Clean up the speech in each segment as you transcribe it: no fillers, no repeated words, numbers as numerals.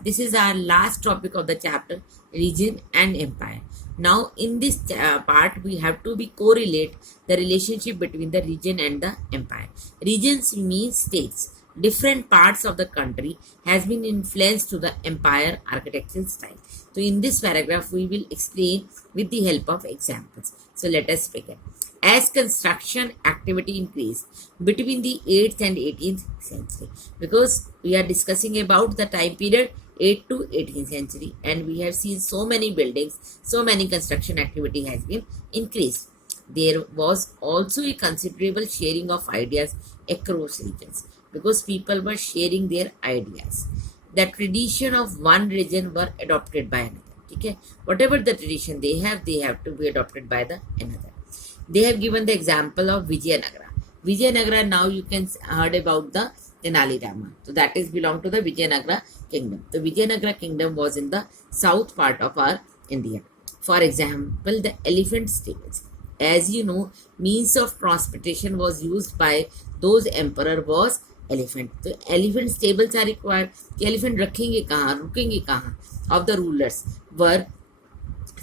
This is our last topic of the chapter, region and empire. Now in this part we have to be correlate the relationship between the region and the empire. Regions means states. Different parts of the country has been influenced to the empire architectural style. So in this paragraph we will explain with the help of examples. So let us begin. As construction activity increased between the 8th and 18th century, because we are discussing about the time period 8th to 18th century, and we have seen so many buildings, so many construction activity has been increased. There was also a considerable sharing of ideas across regions, because people were sharing their ideas. The tradition of one region were adopted by another. Okay, whatever the tradition they have to be adopted by the another. They have given the example of Vijayanagara. Vijayanagara, now you can heard about the Tenali Rama. So that is belong to the Vijayanagara kingdom. The Vijayanagara kingdom was in the south part of our India. For example, the elephant stables. As you know, means of transportation was used by those emperor was elephant. So elephant stables are required. Elephant रखेंगे कहाँ, रुकेंगे कहाँ of the rulers were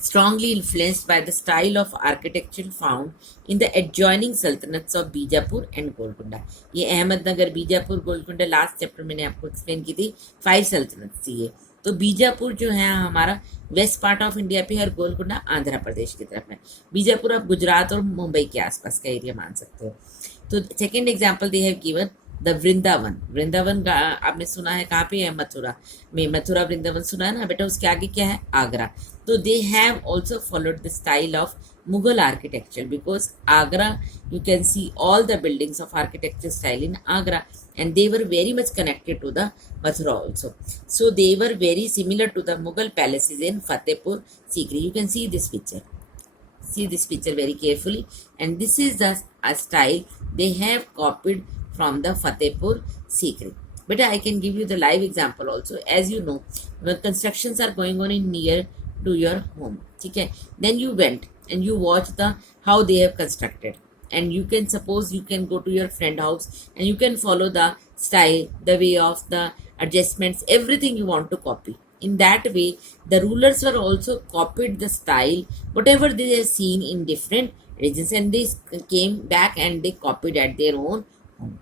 strongly influenced by the style of architecture found in the adjoining sultanates of Bijapur and Golconda. ये Ahmednagar, Bijapur, Golconda last chapter मैंने आपको explain की थी. 5 सल्तनत थी ये. तो बीजापुर जो है हमारा वेस्ट पार्ट ऑफ इंडिया पे है और गोलकुंडा आंध्र प्रदेश की तरफ है. बीजापुर आप गुजरात और मुंबई के आसपास का एरिया मान सकते हो. तो second example they have given the Vrindavan. Vrindavan का आपने सुना है कहाँ पे है? मथुरा में. मथुरा वृंदावन सुना है ना बेटा. उसके आगे क्या है? आगरा. तो they have also followed the style of Mughal architecture, because Agra you can see all the buildings of architecture style in Agra, and they were very much connected to the Mathura also. So they were very similar to the Mughal palaces in Fatehpur Sikri. You can see this picture. See this picture very carefully, and this is the a style they have copied from the Fatehpur Sikri. But I can give you the live example also. As you know, when constructions are going on in near to your home, okay, then you went and you watch the how they have constructed, and you can suppose you can go to your friend house and you can follow the style, the way of the adjustments, everything you want to copy. In that way the rulers were also copied the style whatever they have seen in different regions, and they came back and they copied at their own home.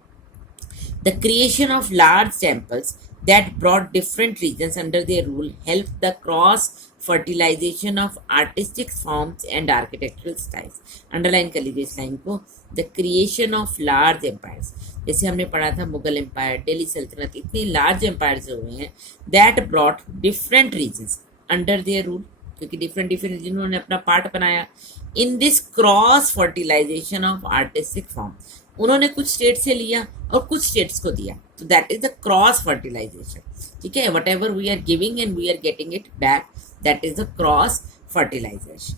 The creation of large temples that brought different regions under their rule helped the cross fertilization of artistic forms and architectural styles. Underline कर लीजिए इस line को. The creation of large empires, जैसे हमने पढ़ा था Mughal empire, Delhi सल्तनत, इतने लार्ज एम्पायर्स हुए हैं that brought different regions under their rule, क्योंकि डिफरेंट डिफरेंट रीजन उन्होंने अपना पार्ट बनाया. In this cross fertilization of artistic form, उन्होंने कुछ स्टेट से लिया और कुछ स्टेट्स को दिया. तो that is the cross fertilization. ठीक है, whatever we are giving and we are getting it back, that is the cross fertilization.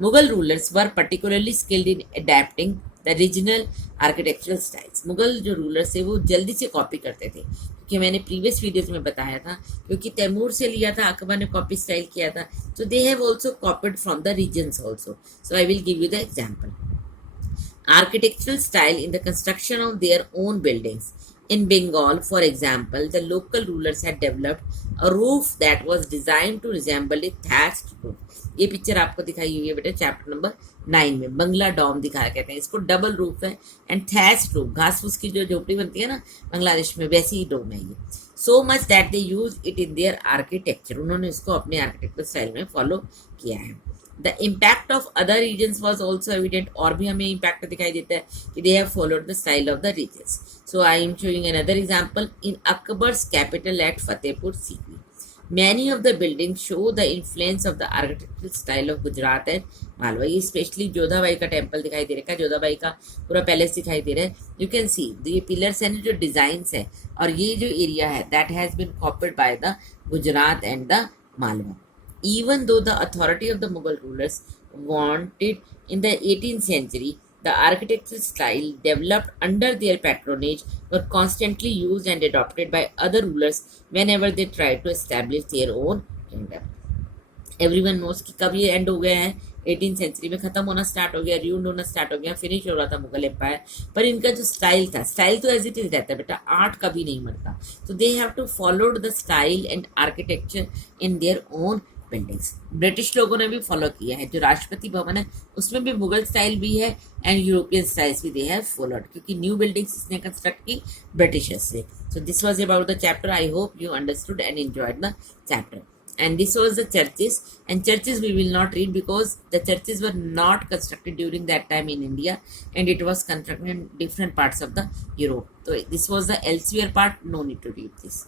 Mughal rulers were particularly skilled in adapting the regional architectural styles. Mughal जो rulers थे वो जल्दी से copy करते थे, क्योंकि मैंने प्रीवियस वीडियोज में बताया था, क्योंकि तैमूर से लिया था, अकबर ने कॉपी स्टाइल किया था. So they have also copied from the regions also. So I will give you the example. Architectural style in the construction of their own buildings. In Bengal, for example, the local rulers had developed a roof that was designed to resemble a thatched roof. ये picture आपको दिखाई हुई है बेटा chapter number 9 में. बंगला Dom दिखा कहते हैं इसको. डबल रूफ है एंड थैच्ड रूफ, घास फूस की जो झोपड़ी बनती है ना बांग्लादेश में, वैसी ही डोम है ये. So much that they use it in their architecture, उन्होंने इसको अपने आर्किटेक्चर स्टाइल में फॉलो किया है. The impact of other regions was also evident. और भी हमें impact दिखाई देता है कि they have followed the style of the regions. So I am showing another example in Akbar's capital at Fatehpur Sikri. Many of the buildings show the influence of the architectural style of Gujarat and Malwa. ये specially Jodha Bai का temple दिखाई दे रहा है, जोधाबाई का पूरा palace दिखाई दे रहा है. यू कैन सी ये पिलर्स हैं जो डिजाइन्स है, और ये जो एरिया है that has been copied by the Gujarat and the Malwa. Even though the authority of the Mughal rulers wanted in the 18th century, the architectural style developed under their patronage were constantly used and adopted by other rulers whenever they tried to establish their own kingdom. Everyone knows कि कब ये and हो गया है, 18th century में खत्म होना start हो गया, र्यूंड होना स्टार्ट हो गया, फिनिश हो रहा था मुगल एम्पायर। पर इनका जो स्टाइल था, स्टाइल तो एज इट इज रहता है बेटा, आर्ट कभी नहीं मरता। तो they have to followed the style and architecture in their own buildings. British लोगों ने भी फॉलो किया है, जो राष्ट्रपति भवन है उसमें भी मुगल स्टाइल भी है एंड यूरोपियन स्टाइल्स भी दे हैव फॉलोड, क्योंकि न्यू बिल्डिंग्स इसने कंस्ट्रक्ट की ब्रिटिशर्स से। So this was about the chapter. I hope you understood and enjoyed the chapter. And this was the churches, and churches we will not read because the churches were not constructed during that time in India, and it was constructed in different parts of the Europe. So this was the elsewhere part, no need to read this.